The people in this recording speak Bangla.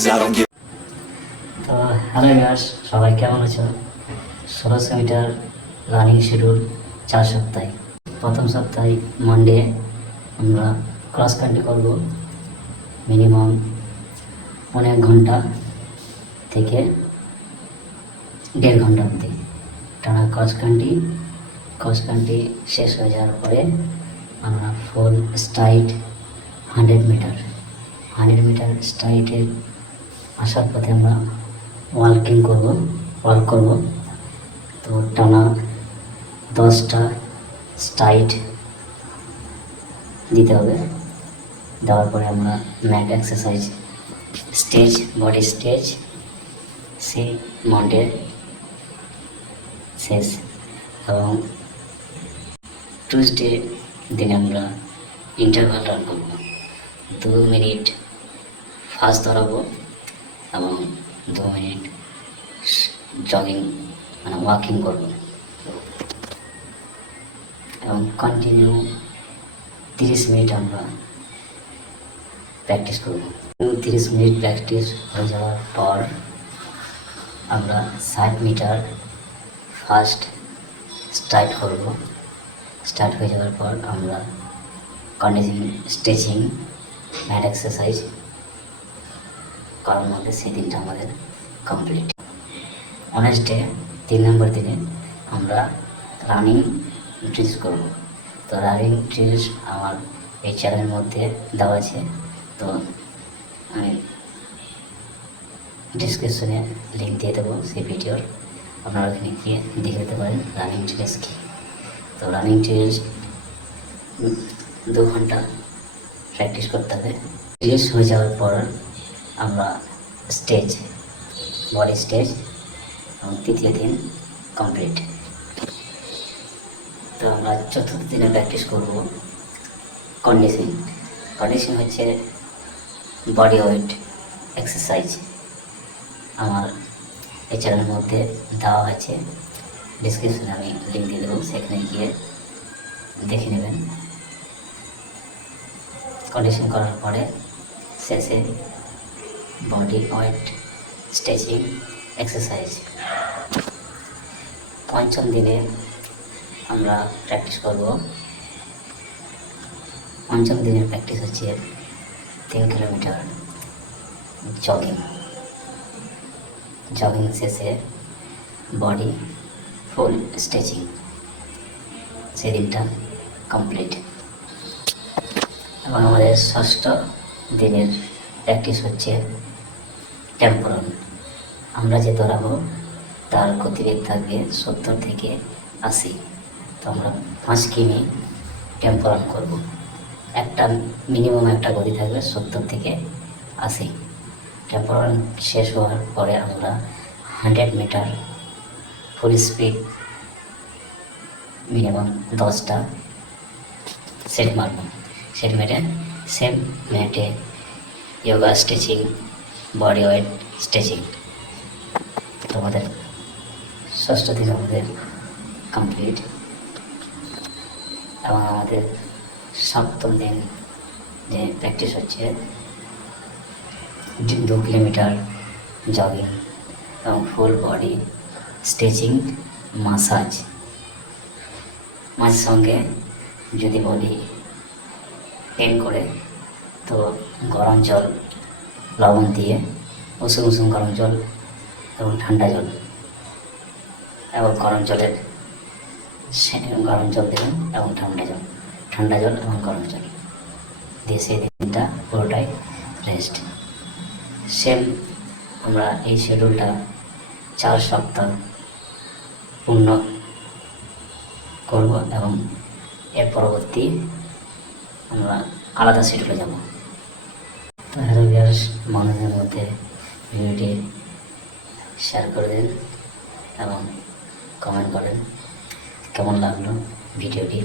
'cause I don't give. তো হ্যালো গাইস, সবাই কেমন আছো? 1600 মিটার রানিং শিডিউল 4 সপ্তাহে। প্রথম সপ্তাহে মানডে আমরা ক্রস কান্ট্রি করব মিনিমাম 1.5 ঘন্টা থেকে 1.5 ঘন্টা অবধি টানা ক্রস কান্ট্রি শেষ হয়ে যাওয়ার পরে আমরা ফুল স্ট্রাইট 100 মিটার স্ট্রাইটে আসার পথে আমরা ওয়াক করব। তো টানা 10টা স্ট্রাইট দিতে হবে। দেওয়ার পরে আমরা ম্যাট এক্সারসাইজ বডি স্ট্রেচ সেই মাউন্টের শেষ। এবং টিউসডে দিনে আমরা ইন্টারভাল রান করব। 2 মিনিট ফাস্ট ধরাবো এবং 2 মিনিট জগিং ওয়াকিং করব এবং কন্টিনিউ 30 মিনিট আমরা প্র্যাকটিস করব। 30 মিনিট প্র্যাকটিস হয়ে যাওয়ার পর আমরা 60 মিটার ফার্স্ট স্টার্ট করব। স্টার্ট হয়ে যাওয়ার পর আমরা কন্ডিশনিং স্ট্রেচিং ম্যাট এক্সারসাইজ করার মধ্যে সেই দিনটা আমাদের কমপ্লিট। ওয়েডনেসডে 3 নম্বর দিনে আমরা রানিং ড্রিলস করব। তো রানিং ড্রিলস আমার এই চ্যানেলের মধ্যে দেওয়া আছে, তো আমি ডিসক্রিপশনে লিঙ্ক দিয়ে দেবো সেই ভিডিওর, আপনারা ওখানে গিয়ে দেখে নিতে পারেন রানিং ড্রিলস কী। তো রানিং ড্রিলস 2 ঘন্টা প্র্যাকটিস করতে হবে। ড্রিলস হয়ে যাওয়ার পর আমরা বডি স্ট্রেচ এবং 3য় দিন কমপ্লিট। তো আমরা 4র্থ দিনে প্র্যাকটিস করব কন্ডিশন হচ্ছে বডি ওয়েট এক্সারসাইজ। আমার এই চ্যানেলের মধ্যে দেওয়া হয়েছে, ডিসক্রিপশনে আমি লিঙ্ক দিয়ে দেবো, সেখানে গিয়ে দেখে নেবেন। কন্ডিশন করার পরে শেষে বডি ওয়েট স্ট্রেচিং এক্সারসাইজ। 5ম দিনে আমরা প্র্যাকটিস করব। 5ম দিনের প্র্যাকটিস হচ্ছে 3 কিলোমিটার জগিং শেষে বডি ফুল স্ট্রেচিং, সেদিনটা কমপ্লিট। এবং আমাদের 6ষ্ঠ দিনের প্র্যাকটিস হচ্ছে টেম্পোরাল। আমরা যে দৌড়াবো তার গতিবেগ থাকবে 70 থেকে 80। তো আমরা 5 কিমি টেম্পোরাল করব। মিনিমাম একটা গতি থাকবে 70 থেকে 80। টেম্পোরাল শেষ হওয়ার পরে আমরা 100 মিটার ফুল স্পিড মিনিমাম 10টা সেট মারব। সেট মেরে সেম ম্যাটে yoga stretching, body weight stretching. তো আমাদের 6ষ্ঠ দিন আমাদের কমপ্লিট। এবং আমাদের 7ম দিন যে প্র্যাকটিস হচ্ছে 2 কিলোমিটার জগিং এবং ফুল বডি স্ট্রেচিং মাসাজ। মাঝে সঙ্গে যদি বডি পেন করে তো গরম জল লবণ দিয়ে উষুম গরম জল এবং ঠান্ডা জল এবং গরম জল দেবেন এবং ঠান্ডা জল এবং গরম জল দিয়ে সেই দিনটা পুরোটাই রেস্ট। সেম আমরা এই শিডিউলটা 4 সপ্তাহ পূর্ণ করব এবং এর পরবর্তী আমরা আলাদা শিডিউলে যাব। তো হ্যালো ভিউয়ার্স, মানুষের মধ্যে ভিডিওটি শেয়ার করে দিন এবং কমেন্ট করেন কেমন লাগলো ভিডিওটি।